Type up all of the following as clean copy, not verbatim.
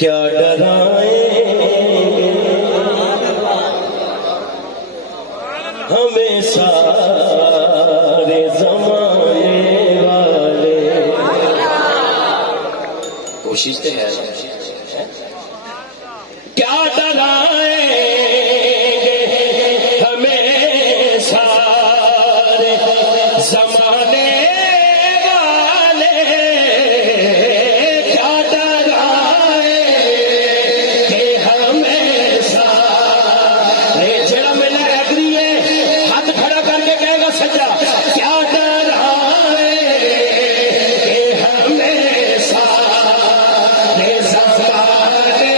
क्या डराए हमें सारे जमाने वाले। कोशिश तो है। क्या डराएंगे हमें सारे जमाने वाले। क्या डराएंगे हमें सारे। जरा मेरा एग्री है, हाथ खड़ा करके कहेगा सच्चा। क्या डराएंगे हमें सारे जमाने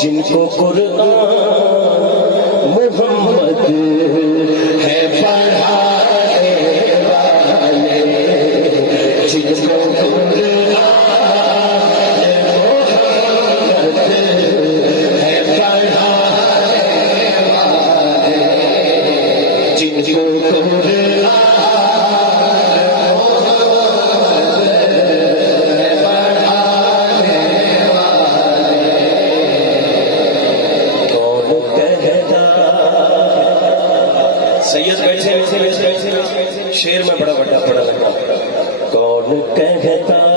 जिनको कुरान मुहम्मद है पढ़ाने वाले। जिनको कुरान मुहम्मद है पढ़ाने वाले। जिनको कुरान सैयद बैठे शेर में बड़ा बड़ा लगा। कौन कहता